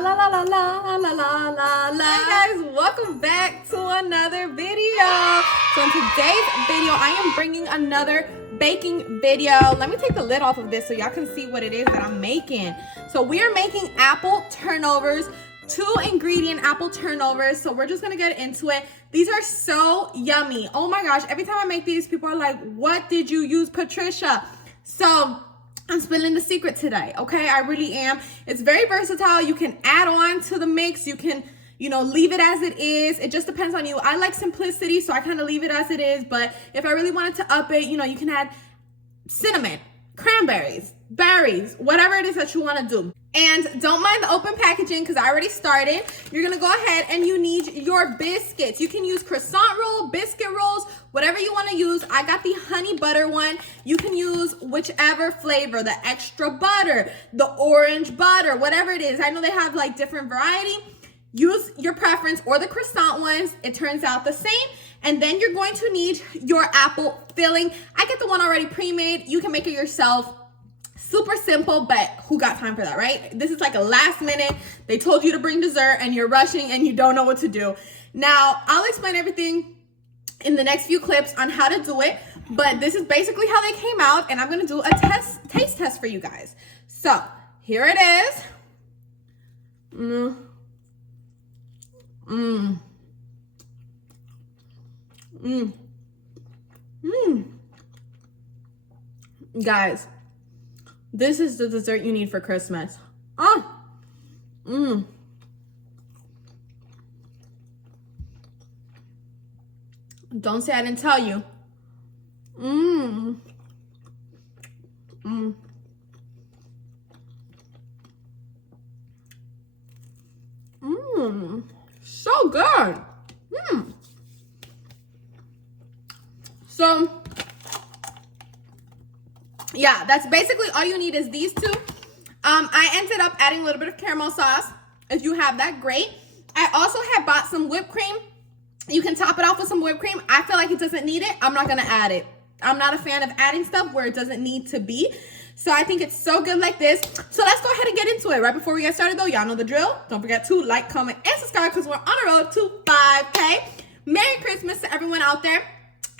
la la la la la la la la. Hey guys, welcome back to another video. So in today's video, I am bringing another baking video. Let me take the lid off of this so y'all can see what it is that I'm making. So we are making apple turnovers, 2-ingredient apple turnovers. So we're just gonna get into it. These are so yummy. Oh my gosh, every time I make these, people are like, what did you use, Patricia? So I'm spilling the secret today, okay? I really am. It's very versatile. You can add on to the mix. You can, leave it as it is. It just depends on you. I like simplicity, so I kind of leave it as it is. But if I really wanted to up it, you can add cinnamon, cranberries, berries, whatever it is that you want to do. And don't mind the open packaging because I already started. You're going to go ahead and you need your biscuits. You can use croissant roll, biscuit rolls, whatever you want to use. I got the honey butter one. You can use whichever flavor, the extra butter, the orange butter, whatever it is. I know they have like different variety. Use your preference or the croissant ones. It turns out the same. And then you're going to need your apple filling. I get the one already pre-made. You can make it yourself. Super simple, but who got time for that, right? This is like a last minute. They told you to bring dessert and you're rushing and you don't know what to do. Now, I'll explain everything in the next few clips on how to do it, but this is basically how they came out, and I'm gonna do a taste test for you guys. So, here it is. Guys, this is the dessert you need for Christmas. Don't say I didn't tell you. So good. So, yeah, that's basically all you need is these two. I ended up adding a little bit of caramel sauce. If you have that, great. I also had bought some whipped cream. You can top it off with some whipped cream. I feel like it doesn't need it. I'm not gonna add it. I'm not a fan of adding stuff where it doesn't need to be. So I think it's so good like this. So let's go ahead and get into it. Right before we get started though, y'all know the drill. Don't forget to like, comment, and subscribe because we're on the road to 5K. Merry Christmas to everyone out there.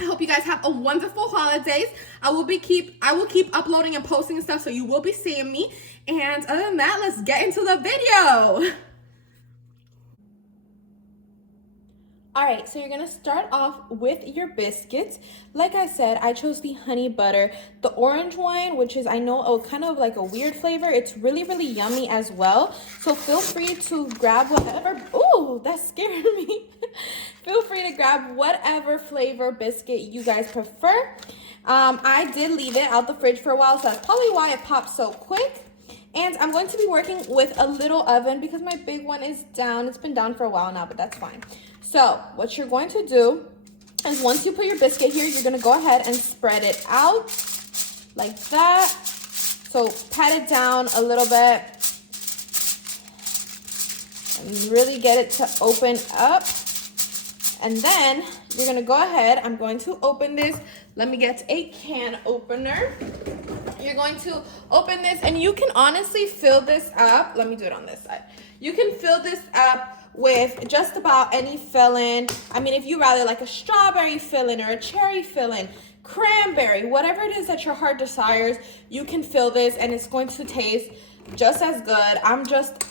I hope you guys have a wonderful holidays. I will keep uploading and posting stuff, so you will be seeing me. And other than that, let's get into the video. All right, so you're gonna start off with your biscuits. Like I said, I chose the honey butter, the orange one, which is, I know, kind of like a weird flavor. It's really, really yummy as well. So feel free to grab whatever, ooh, that scared me. Feel free to grab whatever flavor biscuit you guys prefer. I did leave it out the fridge for a while, so that's probably why it popped so quick. And I'm going to be working with a little oven because my big one is down. It's been down for a while now, but that's fine. So what you're going to do is once you put your biscuit here, you're gonna go ahead and spread it out like that. So pat it down a little bit and really get it to open up. And then you're gonna go ahead, I'm going to open this. Let me get a can opener. You're going to open this and you can honestly fill this up. Let me do it on this side. You can fill this up with just about any filling. I mean, if you rather like a strawberry filling or a cherry filling, cranberry, whatever it is that your heart desires, you can fill this and it's going to taste just as good. I'm just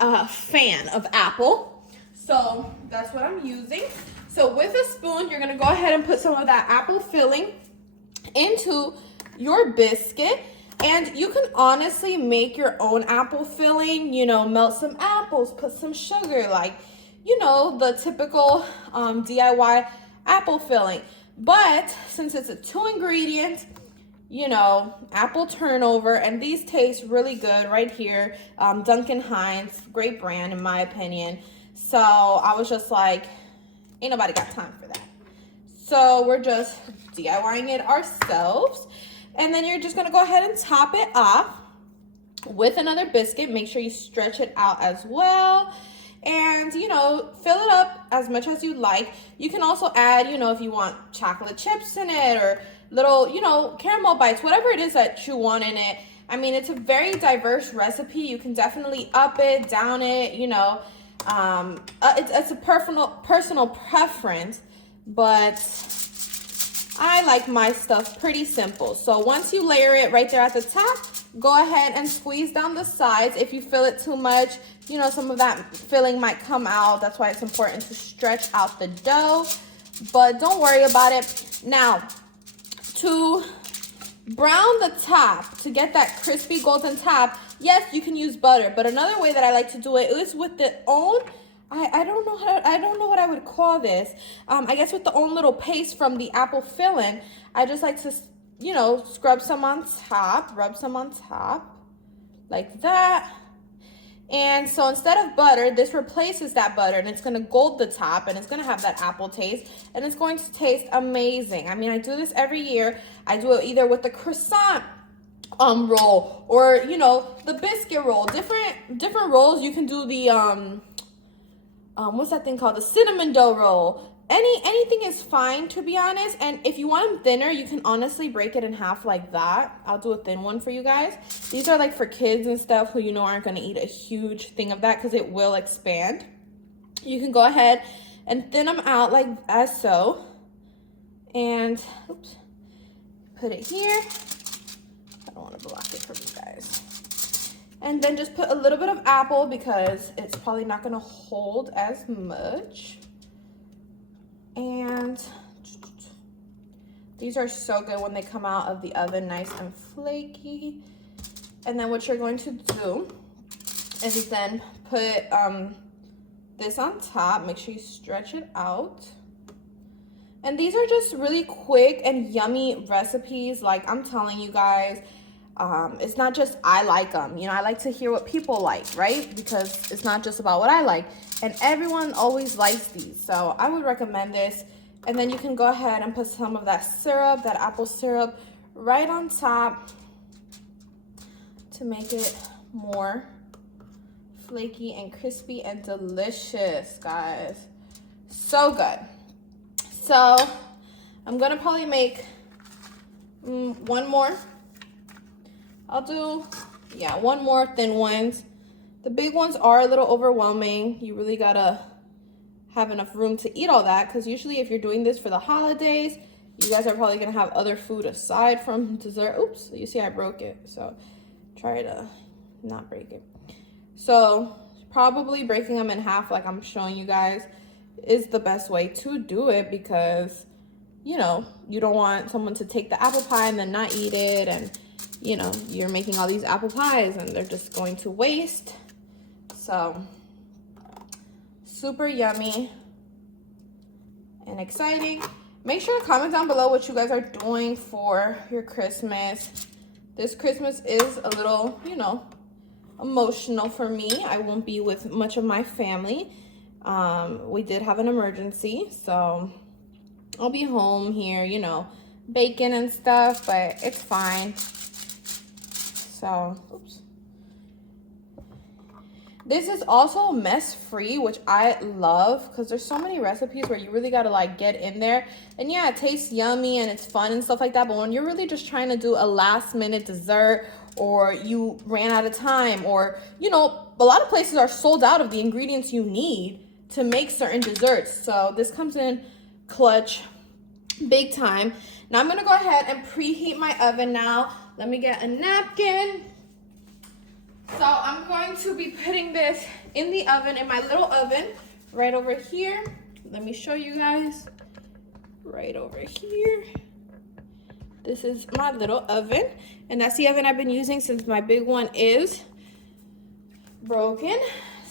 a fan of apple, so that's what I'm using. So with a spoon, you're gonna go ahead and put some of that apple filling into your biscuit. And you can honestly make your own apple filling, melt some apples, put some sugar, like, the typical DIY apple filling. But since it's a 2-ingredient, apple turnover, and these taste really good right here. Duncan Hines, great brand in my opinion. So I was just like, ain't nobody got time for that. So we're just DIYing it ourselves. And then you're just gonna go ahead and top it off with another biscuit. Make sure you stretch it out as well. And, fill it up as much as you like. You can also add, if you want chocolate chips in it or little, caramel bites, whatever it is that you want in it. I mean, it's a very diverse recipe. You can definitely up it, down it, you know. It's a personal preference, but I like my stuff pretty simple. So once you layer it right there at the top, go ahead and squeeze down the sides. If you feel it too much, you know, some of that filling might come out. That's why it's important to stretch out the dough, but don't worry about it. Now, to brown the top, to get that crispy golden top, yes, you can use butter, but another way that I like to do it is with the own, I don't know what I would call this. I guess with the own little paste from the apple filling, I just like to, you know, scrub some on top, rub some on top, like that. And so instead of butter, this replaces that butter, and it's gonna gold the top, and it's gonna have that apple taste, and it's going to taste amazing. I mean, I do this every year. I do it either with the croissant roll, or, you know, the biscuit roll. Different rolls. You can do the what's that thing called? The cinnamon dough roll. Anything is fine, to be honest. And if you want them thinner, you can honestly break it in half like that. I'll do a thin one for you guys. These are like for kids and stuff who, you know, aren't going to eat a huge thing of that because it will expand. You can go ahead and thin them out like as so. And oops, put it here. I don't want to block it from you guys. And then just put a little bit of apple because it's probably not going to hold as much. And these are so good when they come out of the oven, nice and flaky. And then what you're going to do is then put this on top. Make sure you stretch it out. And these are just really quick and yummy recipes. Like, I'm telling you guys, it's not just I like them. You know, I like to hear what people like, right? Because it's not just about what I like. And everyone always likes these. So I would recommend this. And then you can go ahead and put some of that syrup, that apple syrup, right on top to make it more flaky and crispy and delicious, guys. So good. So I'm gonna probably make one more. I'll do, yeah, one more thin ones. The big ones are a little overwhelming. You really gotta have enough room to eat all that, because usually if you're doing this for the holidays, you guys are probably gonna have other food aside from dessert. Oops, you see I broke it, so try to not break it. So probably breaking them in half like I'm showing you guys is the best way to do it, because, you know, you don't want someone to take the apple pie and then not eat it, and, you know, you're making all these apple pies and they're just going to waste. So super yummy and exciting. Make sure to comment down below what you guys are doing for your Christmas. This Christmas is a little, you know, emotional for me. I won't be with much of my family. We did have an emergency, so I'll be home here, you know, baking and stuff, but it's fine. So, oops. This is also mess free, which I love, because there's so many recipes where you really got to like get in there. And yeah, it tastes yummy and it's fun and stuff like that. But when you're really just trying to do a last minute dessert, or you ran out of time, or, you know, a lot of places are sold out of the ingredients you need to make certain desserts. So this comes in clutch, big time. Now I'm going to go ahead and preheat my oven now. Let me get a napkin. So I'm going to be putting this in the oven, in my little oven, right over here. Let me show you guys. Right over here. This is my little oven, and that's the oven I've been using since my big one is broken.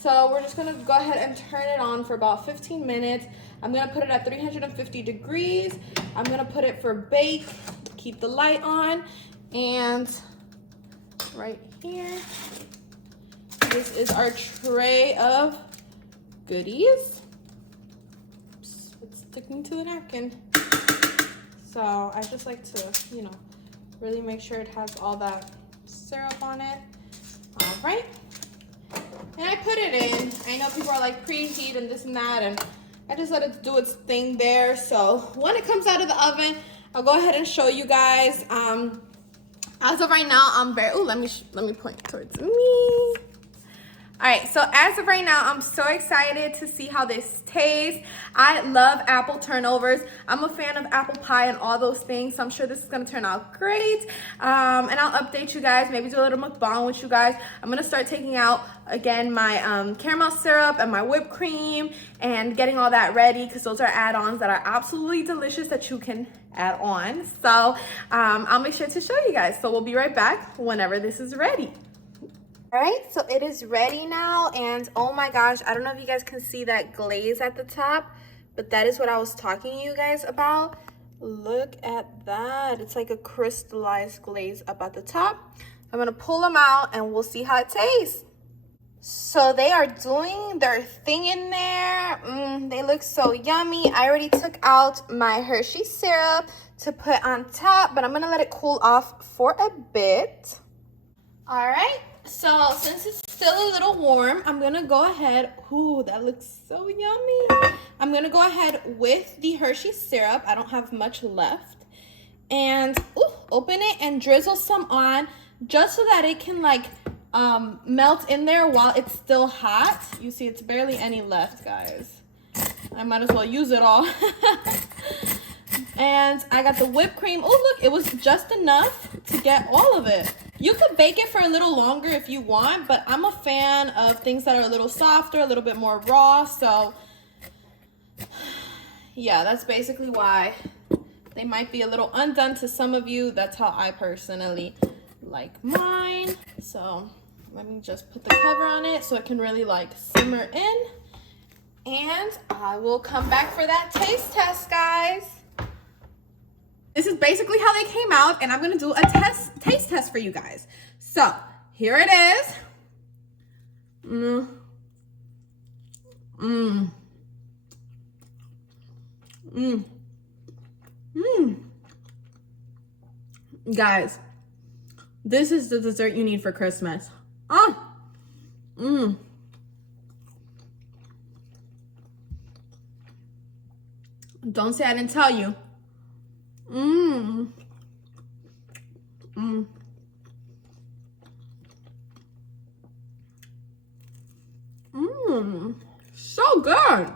So we're just gonna go ahead and turn it on for about 15 minutes. I'm gonna put it at 350 degrees. I'm gonna put it for bake, keep the light on, and right here, this is our tray of goodies. Oops, it's sticking to the napkin. So I just like to, you know, really make sure it has all that syrup on it. All right. And I put it in. I know people are like preheat and this and that, and I just let it do its thing there. So when it comes out of the oven, I'll go ahead and show you guys. As of right now, I'm very, let me point towards me. All right, so as of right now, I'm so excited to see how this tastes. I love apple turnovers. I'm a fan of apple pie and all those things, so I'm sure this is gonna turn out great. And I'll update you guys, maybe do a little mukbang with you guys. I'm gonna start taking out, again, my caramel syrup and my whipped cream and getting all that ready, because those are add-ons that are absolutely delicious that you can add on. So I'll make sure to show you guys. So we'll be right back whenever this is ready. All right, so it is ready now, and oh my gosh, I don't know if you guys can see that glaze at the top, but that is what I was talking to you guys about. Look at that. It's like a crystallized glaze up at the top. I'm gonna pull them out and we'll see how it tastes. So they are doing their thing in there. They look so yummy. I already took out my Hershey syrup to put on top, but I'm gonna let it cool off for a bit. All right. So since it's still a little warm, I'm gonna go ahead. Ooh, that looks so yummy. I'm gonna go ahead with the Hershey syrup. I don't have much left. And open it and drizzle some on, just so that it can like melt in there while it's still hot. You see, it's barely any left, guys. I might as well use it all. And I got the whipped cream. Oh, look, it was just enough to get all of it. You could bake it for a little longer if you want, but I'm a fan of things that are a little softer, a little bit more raw. So yeah, that's basically why they might be a little undone to some of you. That's how I personally like mine. So let me just put the cover on it so it can really like simmer in. And I will come back for that taste test, guys. This is basically how they came out, and I'm gonna do a taste test for you guys. So here it is. Guys, this is the dessert you need for Christmas. Don't say I didn't tell you. So good.